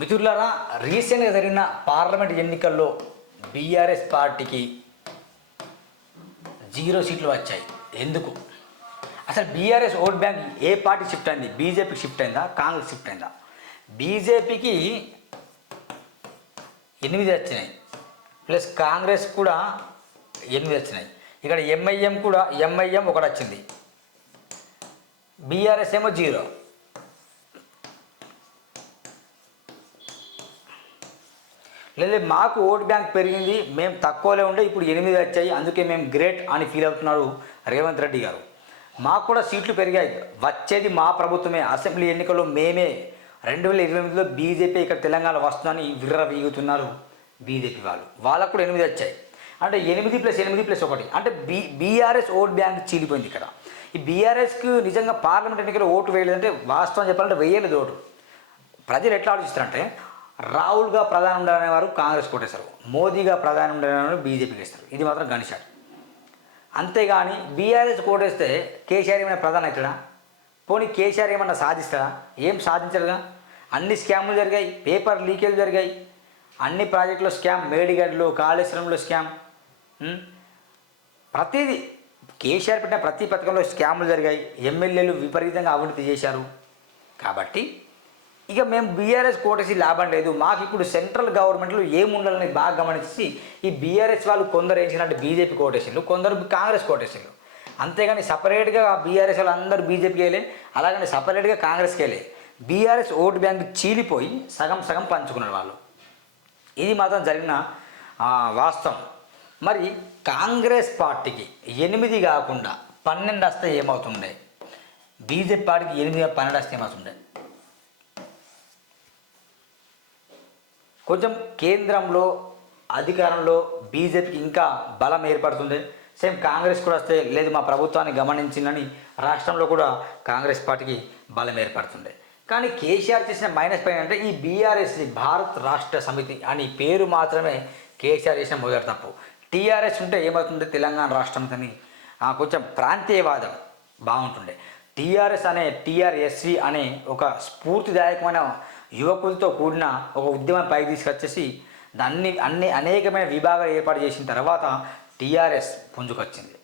మిత్రులారా రీసెంట్గా జరిగిన పార్లమెంట్ ఎన్నికల్లో బీఆర్ఎస్ పార్టీకి జీరో సీట్లు వచ్చాయి. ఎందుకు? అసలు బీఆర్ఎస్ ఓట్ బ్యాంక్ ఏ పార్టీ షిఫ్ట్ అయింది? బీజేపీకి షిఫ్ట్ అయిందా? కాంగ్రెస్ షిఫ్ట్ అయిందా? బీజేపీకి ఎనిమిది వచ్చినాయి. ప్లస్ కాంగ్రెస్ కూడా ఎనిమిది వచ్చినాయి. ఇక్కడ ఎంఐఎం కూడా ఎంఐఎం ఒకటి వచ్చింది. బీఆర్ఎస్ ఏమో జీరో. లేదు మాకు ఓట్ బ్యాంక్ పెరిగింది మేము తక్కువలో ఉండే ఇప్పుడు ఎనిమిది వచ్చాయి అందుకే మేము గ్రేట్ అని ఫీల్ అవుతున్నారు రేవంత్ రెడ్డి గారు. మాకు కూడా సీట్లు పెరిగాయి. వచ్చేది మా ప్రభుత్వమే. అసెంబ్లీ ఎన్నికల్లో మేమే రెండు వేల ఇరవై ఎనిమిదిలో బీజేపీ ఇక్కడ తెలంగాణ వస్తుందని విర్ర వీగుతున్నారు బీజేపీ వాళ్ళు. వాళ్ళకు కూడా ఎనిమిది వచ్చాయి. అంటే ఎనిమిది ప్లస్ ఎనిమిది ప్లస్ ఒకటి. అంటే బీ బీఆర్ఎస్ ఓట్ బ్యాంక్ చీలిపోయింది ఇక్కడ. ఈ బీఆర్ఎస్కి నిజంగా పార్లమెంట్ ఎన్నికల్లో ఓటు వేయలేదంటే వాస్తవం చెప్పాలంటే వేయలేదు ఓటు. ప్రజలు ఎట్లా ఆలోచిస్తారంటే రాహుల్గా ప్రధాని ఉండాలనే వారు కాంగ్రెస్ కొట్టేస్తారు మోదీగా ప్రధాని ఉండాలనే వారు బీజేపీకి ఇస్తారు ఇది మాత్రం గణిషాడు అంతేగాని బీఆర్ఎస్ కోటేస్తే కేసీఆర్ ఏమైనా ప్రధాని అవుతాడా? పోనీ కేసీఆర్ ఏమన్నా సాధిస్తాడా? ఏం సాధించరుగా అన్ని స్కాములు జరిగాయి. పేపర్ లీకేజ్ జరిగాయి. అన్ని ప్రాజెక్టులో స్కామ్ మేడిగడ్లు కాళేశ్వరంలో స్కామ్ ప్రతిదీ కేసీఆర్ పెట్టిన ప్రతి పథకంలో స్కాములు జరిగాయి. ఎమ్మెల్యేలు విపరీతంగా అవినీతి చేశారు. కాబట్టి ఇక మేము బీఆర్ఎస్ కోటేసి లాభం లేదు. మాకు ఇప్పుడు సెంట్రల్ గవర్నమెంట్లో ఏముండాలని బాగా గమనించి ఈ బీఆర్ఎస్ వాళ్ళు కొందరు వేసినట్టు బీజేపీ కోటేసిండ్రు కొందరు కాంగ్రెస్ కోటేసిండ్రు. అంతేగాని సపరేట్గా బీఆర్ఎస్ వాళ్ళు అందరూ బీజేపీకి వెళ్ళే అలాగని సపరేట్గా కాంగ్రెస్కి వెళ్ళే బీఆర్ఎస్ ఓటు బ్యాంక్ చీలిపోయి సగం సగం పంచుకున్నారు వాళ్ళు. ఇది మాత్రం జరిగిన వాస్తవం. మరి కాంగ్రెస్ పార్టీకి ఎనిమిది కాకుండా పన్నెండు వస్తే ఏమవుతుండే? బీజేపీ పార్టీకి ఎనిమిది పన్నెండు వస్తే ఏమవుతుండే? కొంచెం కేంద్రంలో అధికారంలో బీజేపీకి ఇంకా బలం ఏర్పడుతుంది సేమ్ కాంగ్రెస్ కూడా వస్తే లేదు మా ప్రభుత్వాన్ని గమనించిందని రాష్ట్రంలో కూడా కాంగ్రెస్ పార్టీకి బలం ఏర్పడుతుంది కానీ కేసీఆర్ చేసిన మైనస్ పాయింట్ అంటే ఈ బీఆర్ఎస్ భారత్ రాష్ట్ర సమితి అని పేరు మాత్రమే కేసీఆర్ చేసిన మొదటి తప్పు. టీఆర్ఎస్ ఉంటే ఏమవుతుంది తెలంగాణ రాష్ట్రం అని కొంచెం ప్రాంతీయవాదం బాగుంటుండే. టీఆర్ఎస్ అనే టీఆర్ఎస్వి అనే ఒక స్ఫూర్తిదాయకమైన యువకులతో కూడిన ఒక ఉద్యమం పైకి తీసుకొచ్చేసి దాన్ని అన్ని అనేకమైన విభాగాలు ఏర్పాటు చేసిన తర్వాత టీఆర్ఎస్ పుంజుకొచ్చింది.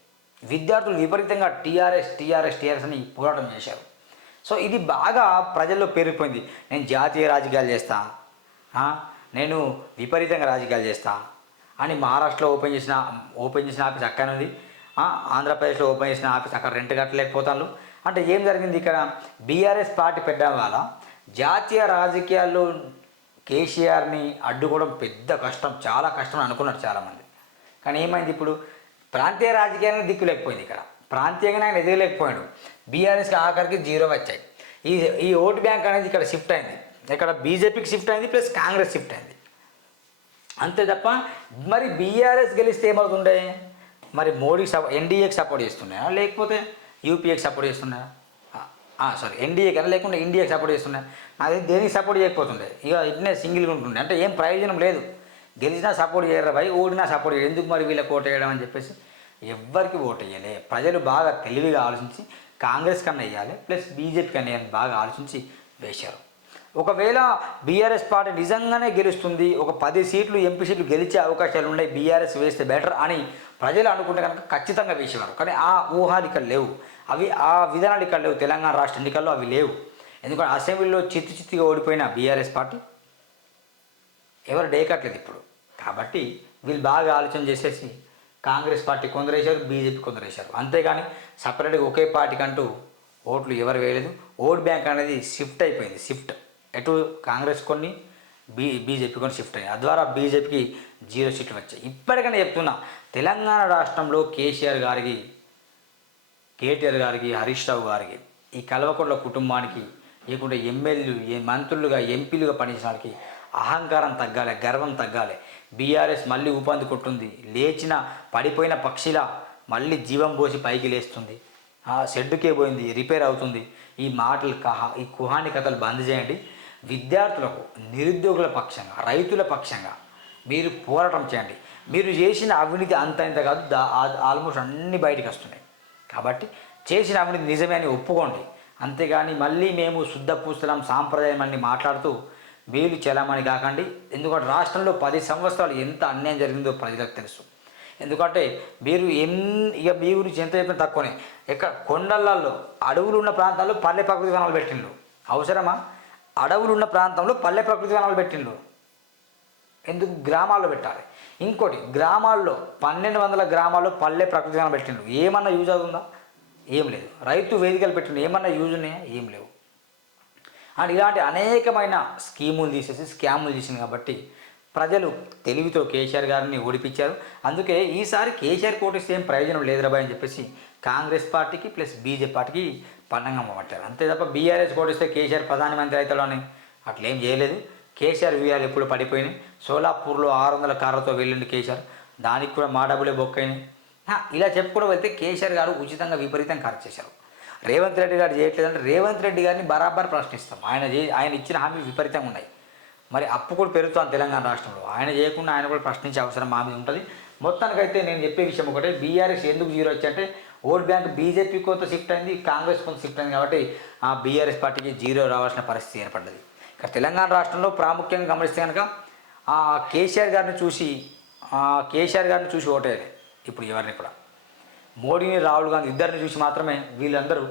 విద్యార్థులు విపరీతంగా టీఆర్ఎస్ టీఆర్ఎస్ టీఆర్ఎస్ అని పోరాటం చేశారు. సో ఇది బాగా ప్రజల్లో పేరుకుపోయింది. నేను జాతీయ రాజకీయాలు చేస్తా నేను విపరీతంగా రాజకీయాలు చేస్తా అని మహారాష్ట్రలో ఓపెన్ చేసిన ఓపెన్ చేసిన ఆఫీస్ అక్కడ ఉంది. ఆంధ్రప్రదేశ్లో ఓపెన్ చేసిన ఆఫీస్ అక్కడ రెంట్ కట్టలేకపోతాను అంటే ఏం జరిగింది ఇక్కడ? బీఆర్ఎస్ పార్టీ పెట్టడం వల్ల జాతీయ రాజకీయాల్లో కేసీఆర్ని అడ్డుకోవడం పెద్ద కష్టం చాలా కష్టం అని అనుకున్నారు చాలామంది. కానీ ఏమైంది ఇప్పుడు? ప్రాంతీయ రాజకీయాలను దిక్కు లేకపోయింది ఇక్కడ. ప్రాంతీయంగా ఆయన ఎదగలేకపోయాడు. బీఆర్ఎస్కి ఆఖరికి జీరో వచ్చాయి. ఈ ఈ ఓటు బ్యాంక్ అనేది ఇక్కడ షిఫ్ట్ అయింది. ఇక్కడ బీజేపీకి షిఫ్ట్ అయింది ప్లస్ కాంగ్రెస్ షిఫ్ట్ అయింది. అంతే తప్ప మరి బీఆర్ఎస్ గెలిస్తే ఏమవుతుండే? మరి మోడీకి సపో ఎన్డీఏకి సపోర్ట్ చేస్తున్నాయా? లేకపోతే యూపీఏకి సపోర్ట్ చేస్తున్నాయా? సారీ ఎన్డీఏ కన్నా లేకుండా ఇండియాకి సపోర్ట్ చేస్తుండే. అది దేనికి సపోర్ట్ చేయకపోతుండే? ఇక ఇట్నే సింగిల్గా ఉంటుండే. అంటే ఏం ప్రయోజనం లేదు. గెలిచినా సపోర్ట్ చేయరు భయ్? ఓడినా సపోర్ట్ చేయరు. ఎందుకు మరి వీళ్ళకి ఓటు వేయడం అని చెప్పేసి ఎవ్వరికి ఓటు వేయలే. ప్రజలు బాగా తెలివిగా ఆలోచించి కాంగ్రెస్ కన్నా వేయాలి ప్లస్ బీజేపీ కన్నా వేయాలని బాగా ఆలోచించి వేశారు. ఒకవేళ బీఆర్ఎస్ పార్టీ నిజంగానే గెలుస్తుంది ఒక పది సీట్లు ఎంపీ సీట్లు గెలిచే అవకాశాలు ఉన్నాయి బీఆర్ఎస్ వేస్తే బెటర్ అని ప్రజలు అనుకుంటే కనుక ఖచ్చితంగా వేసేవారు. కానీ ఆ ఊహాలు ఇక్కడ లేవు. అవి ఆ విధానాలు ఇక్కడ లేవు. తెలంగాణ రాష్ట్ర ఎన్నికల్లో అవి లేవు. ఎందుకంటే అసెంబ్లీలో చిత్తు చిత్తుగా ఓడిపోయిన బీఆర్ఎస్ పార్టీ ఎవరు డేకట్లేదు ఇప్పుడు. కాబట్టి వీళ్ళు బాగా ఆలోచన చేసేసి కాంగ్రెస్ పార్టీ కొందరేశారు బీజేపీ కొందరేశారు. అంతేగాని సపరేట్గా ఒకే పార్టీకి అంటూ ఓట్లు ఎవరు వేయలేదు. ఓట్ బ్యాంక్ అనేది షిఫ్ట్ అయిపోయింది. షిఫ్ట్. ఎటు కాంగ్రెస్ కొన్ని బీ బీజేపీ కొన్ని షిఫ్ట్ అయ్యాయి. తద్వారా బీజేపీకి జీరో సీట్లు వచ్చాయి. ఇప్పటికైనా చెప్తున్నా తెలంగాణ రాష్ట్రంలో కేసీఆర్ గారికి కేటీఆర్ గారికి హరీష్ రావు గారికి ఈ కల్వకొండ కుటుంబానికి లేకుంటే ఎమ్మెల్యేలు ఏ మంత్రులుగా ఎంపీలుగా పనిచేసిన వాళ్ళకి అహంకారం తగ్గాలి గర్వం తగ్గాలి. బీఆర్ఎస్ మళ్ళీ ఊపందుకుంటుంది లేచిన పడిపోయిన పక్షిలా మళ్ళీ జీవం పోసి పైకి లేస్తుంది. ఆ షెడ్డుకే పోయింది రిపేర్ అవుతుంది. ఈ మాటలు కహా ఈ కుహాని కథలు బంద్ చేయండి. విద్యార్థులకు నిరుద్యోగుల పక్షంగా రైతుల పక్షంగా మీరు పోరాటం చేయండి. మీరు చేసిన అవినీతి అంత ఇంత కాదు దా ఆల్మోస్ట్ అన్ని బయటికి వస్తున్నాయి. కాబట్టి చేసిన అవినీతి నిజమే అని ఒప్పుకోండి. అంతేగాని మళ్ళీ మేము శుద్ధ పూస్తలం సాంప్రదాయం అని మాట్లాడుతూ వీళ్ళు చలామణి కాకండి. ఎందుకంటే రాష్ట్రంలో పది సంవత్సరాలు ఎంత అన్యాయం జరిగిందో ప్రజలకు తెలుసు. ఎందుకంటే మీరు ఎన్ ఇక మీ గురించి ఎంత చెప్పినా తక్కువనే. ఎక్కడ కొండలలో అడవులు ఉన్న ప్రాంతాల్లో పల్లె ప్రకృతి వనాలు పెట్టిండ్రు. అవసరమా? అడవులు ఉన్న ప్రాంతంలో పల్లె ప్రకృతి వనాలు పెట్టిండ్రు. ఎందుకు గ్రామాల్లో పెట్టాలి? ఇంకోటి గ్రామాల్లో పన్నెండు వందల గ్రామాల్లో పల్లె ప్రకృతి పెట్టిండు ఏమన్నా యూజ్ అవుతుందా? ఏం లేదు. రైతు వేదికలు పెట్టిండు ఏమన్నా యూజ్ ఉన్నాయా? ఏం లేవు. అండ్ ఇలాంటి అనేకమైన స్కీములు తీసేసి స్కాములు తీసింది కాబట్టి ప్రజలు తెలివితో కేసీఆర్ గారిని ఓడిపించారు. అందుకే ఈసారి కేసీఆర్ కోటిస్తే ఏం ప్రయోజనం లేదురాబాయ్ అని చెప్పేసి కాంగ్రెస్ పార్టీకి ప్లస్ బీజేపీ పార్టీకి పన్నంగం పట్టారు అంతే తప్ప బీఆర్ఎస్ కోటిస్తే కేసీఆర్ ప్రధానమంత్రి అవుతాడు అని అట్లేం చేయలేదు. కేసీఆర్ వ్యూహాలు ఎప్పుడు పడిపోయినాయి? సోలాపూర్లో ఆరు వందల కార్లతో వెళ్ళిండు కేసీఆర్. దానికి కూడా మా డబ్బులే బొక్కైనాయి ఇలా చెప్పుకోవడం వెళ్తే కేసీఆర్ గారు ఉచితంగా విపరీతం ఖర్చు చేశారు. రేవంత్ రెడ్డి గారు చేయట్లేదంటే రేవంత్ రెడ్డి గారిని బరాబర్ ప్రశ్నిస్తాం. ఆయన ఆయన ఇచ్చిన హామీ విపరీతంగా ఉన్నాయి. మరి అప్పు కూడా పెరుగుతాం తెలంగాణ రాష్ట్రంలో. ఆయన చేయకుండా ఆయన కూడా ప్రశ్నించే అవసరం మా మీద ఉంటుంది. మొత్తానికైతే నేను చెప్పే విషయం ఒకటే. బీఆర్ఎస్ ఎందుకు జీరో వచ్చంటే ఓట్ బ్యాంక్ బీజేపీ కొంత షిఫ్ట్ అయింది కాంగ్రెస్ కొంత షిఫ్ట్ అయింది కాబట్టి ఆ బీఆర్ఎస్ పార్టీకి జీరో రావాల్సిన పరిస్థితి ఏర్పడ్డది. ఇక్కడ తెలంగాణ రాష్ట్రంలో ప్రాముఖ్యంగా గమనిస్తే కనుక ఆ కేసీఆర్ గారిని చూసి ఆ కేసీఆర్ గారిని చూసి ఓటేయాలి. ఇప్పుడు ఎవరిని కూడా. మోడీని రాహుల్ గాంధీ ఇద్దరిని చూసి మాత్రమే వీళ్ళందరూ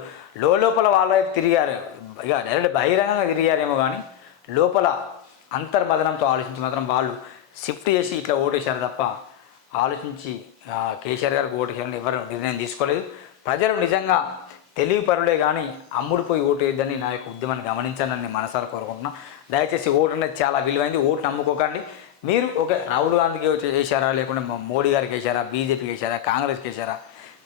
లోపల వాళ్ళ వైపు తిరిగారు. ఇక డైరెక్ట్ బహిరంగంగా తిరిగారేమో కానీ లోపల అంతర్మదనంతో ఆలోచించి మాత్రం వాళ్ళు షిఫ్ట్ చేసి ఇట్లా ఓటేశారు తప్ప ఆలోచించి కేసీఆర్ గారికి ఓటేశారని ఎవరు నిర్ణయం తీసుకోలేదు. ప్రజలు నిజంగా తెలివి పరులే కానీ అమ్ముడిపోయి ఓటు వేయద్దని నా యొక్క ఉద్యమాన్ని గమనించాలని నేను మనసారా కోరుకుంటున్నా. దయచేసి ఓటు అనేది చాలా విలువైంది. ఓటు నమ్ముకోకండి. మీరు ఒక రాహుల్ గాంధీకి వచ్చి వేశారా లేకుంటే మోడీ గారికి వేశారా బీజేపీకి వేశారా కాంగ్రెస్కి వేశారా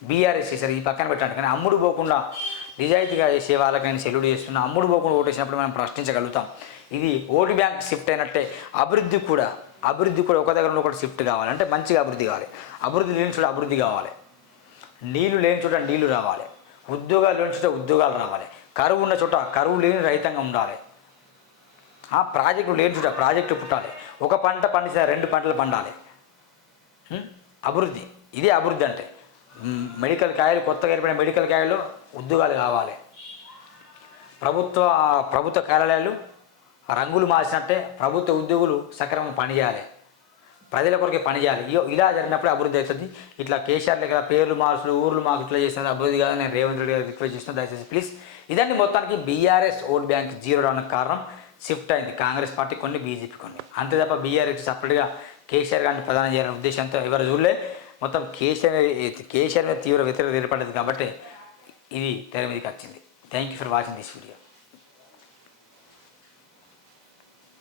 బీఆర్ఎస్ వేశారా ఈ పక్కన పెట్టండి. కానీ అమ్ముడు పోకుండా నిజాయితీగా చేసే వాళ్ళకైనా సెల్లుడు చేస్తున్నా అమ్ముడు పోకుండా ఓటేసినప్పుడు మనం ప్రశ్నించగలుగుతాం. ఇది ఓటు బ్యాంక్ షిఫ్ట్ అయినట్టే అభివృద్ధి కూడా అభివృద్ధి కూడా ఒక దగ్గర ఒకటి షిఫ్ట్ కావాలి. అంటే మంచిగా అభివృద్ధి కావాలి. అభివృద్ధి లేని చోట అభివృద్ధి కావాలి. నీళ్ళు లేని చోట నీళ్ళు రావాలి. ఉద్యోగాలు లేని చోట ఉద్యోగాలు రావాలి. కరువు ఉన్న చోట కరువు లేని రైతంగా ఉండాలి. ఆ ప్రాజెక్టు లేని చోట ప్రాజెక్టు పుట్టాలి. ఒక పంట పండిస్తే రెండు పంటలు పండాలి. అభివృద్ధి. ఇదే అభివృద్ధి అంటే. మెడికల్ కాయలు కొత్తగా ఏర్పడిన మెడికల్ కాయలు ఉద్యోగాలు కావాలి. ప్రభుత్వ ప్రభుత్వ కార్యాలయాలు రంగులు మార్చినట్టే ప్రభుత్వ ఉద్యోగులు సక్రమంగా పనిచేయాలి. ప్రజల కొరకే పనిచేయాలి ఇగో ఇలా జరిగినప్పుడు అభివృద్ధి అవుతుంది. ఇట్లా కేసీఆర్ దగ్గర పేర్లు మార్చులు ఊర్లు మాకు ఇట్లా చేసిన అభివృద్ధి కాదు నేను రేవంత్ రెడ్డి గారు రిక్వెస్ట్ చేసిన దయచేసి ప్లీజ్. ఇదండి మొత్తానికి బీఆర్ఎస్ ఓట్ బ్యాంక్ జీరో రావడానికి కారణం. షిఫ్ట్ అయింది. కాంగ్రెస్ పార్టీ కొన్ని బీజేపీ కొన్ని. అంతే తప్ప బీఆర్ఎస్ సపరేట్గా కేసీఆర్ గారిని ప్రధానం చేయాలనే ఉద్దేశంతో ఎవరు చూడలే. మొత్తం కేసీఆర్ కేసీఆర్ మీద తీవ్ర వ్యతిరేకత ఏర్పడింది కాబట్టి ఇది తెర మీదకి వచ్చింది. Thank you for watching this video